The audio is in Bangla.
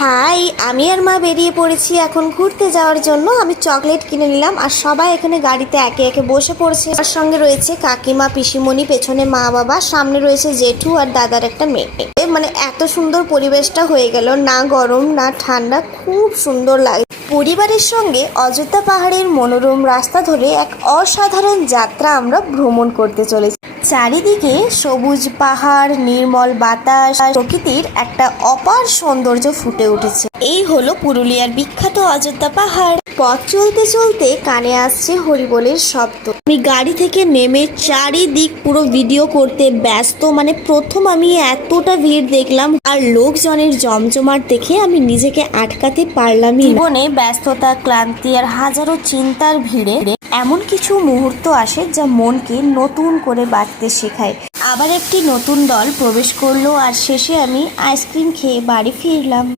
হাই, আমি আর মা বেরিয়ে পড়েছি এখন ঘুরতে যাওয়ার জন্য। আমি চকলেট কিনে নিলাম আর সবাই এখানে গাড়িতে একে একে বসে পড়ছে। তার সঙ্গে রয়েছে কাকিমা, পিসিমণি, পেছনে মা বাবা, সামনে রয়েছে জেঠু আর দাদার একটা মেয়ে। মানে এত সুন্দর পরিবেশটা হয়ে গেল, না গরম না ঠান্ডা, খুব সুন্দর লাগে। পরিবারের সঙ্গে অযোধ্যা পাহাড়ের মনোরম রাস্তা ধরে এক অসাধারণ যাত্রা আমরা ভ্রমণ করতে চলেছি। চারিদিকে সবুজ পাহাড়, নির্মল বাতাস, প্রকৃতির একটা অপার সৌন্দর্য ফুটে উঠেছে। এই হলো পুরুলিয়ার বিখ্যাত অযোধ্যা পাহাড়। পথ চলতে চলতে কানে আসছে হরিবোলের শব্দ। আমি গাড়ি থেকে নেমে চারিদিক পুরো ভিডিও করতে ব্যস্ত। মানে প্রথম আমি এতটা ভিড় দেখলাম আর লোকজনের জমজমাট দেখে আমি নিজেকে আটকাতে পারলামই না। জীবনে ব্যস্ততা, ক্লান্তি আর হাজারো চিন্তার ভিড়ে এমন কিছু মুহূর্ত আসে যা মনকে নতুন করে বাঁচতে শেখায়। আবার একটি নতুন দল প্রবেশ করলো আর শেষে আমি আইসক্রিম খেয়ে বাড়ি ফিরলাম।